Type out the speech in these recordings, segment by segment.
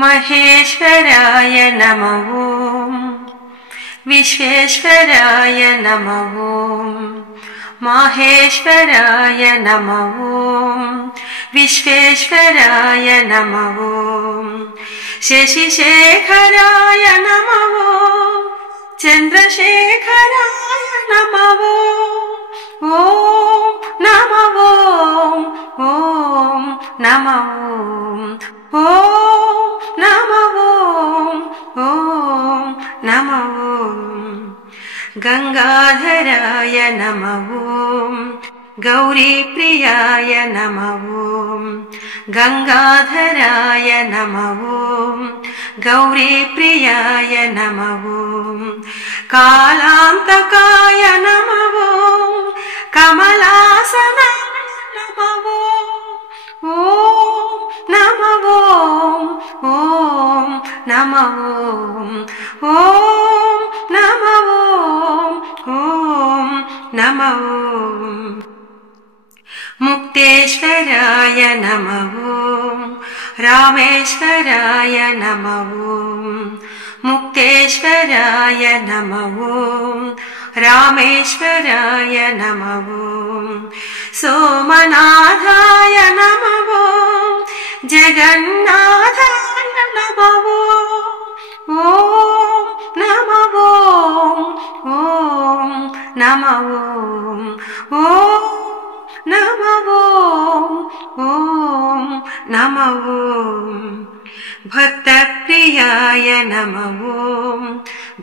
महेश्वराय नमः ॐ विश्वेश्वराय नमः ॐ माहेश्वराय नमः ॐ विश्वेश्वराय नमः ॐ शशिशेखराय नमः ॐ चन्द्रशेखराय नमः ॐ नमः ॐ नमः ॐ नमः ॐ नमः गंगाधराय नमः ॐ गौरीप्रियाय नमः ॐ गंगाधराय नमः ॐ गौरीप्रियाय नमः ॐ कालांतकाय नमः ॐ कमलासनाय नमः ॐ नमः ॐ नमः ॐ नमः ॐ नमः मुक्तेश्वराय नमः ॐ रामेश्वराय नमः ॐ मुक्तेश्वराय नमः ॐ रामेश्वराय नमः ॐ सोमनाथाय नमः ॐ जगन्नाथाय नमः ॐ नमः ॐ नमः ॐ नमः ॐ नमः भक्तप्रियाय नमः ॐ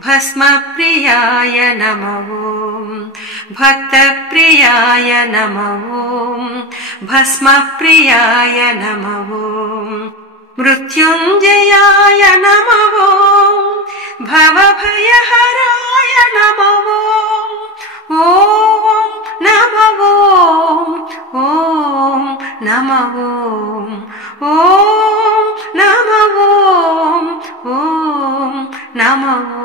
भस्मप्रियाय नमः ॐ भक्तप्रियाय नमः ॐ भस्मप्रियाय नमः ॐ मृत्युञ्जयाय नमः ॐ भवभयहराय नमः ॐ नमः ॐ नमः ॐ नमः ॐ नमः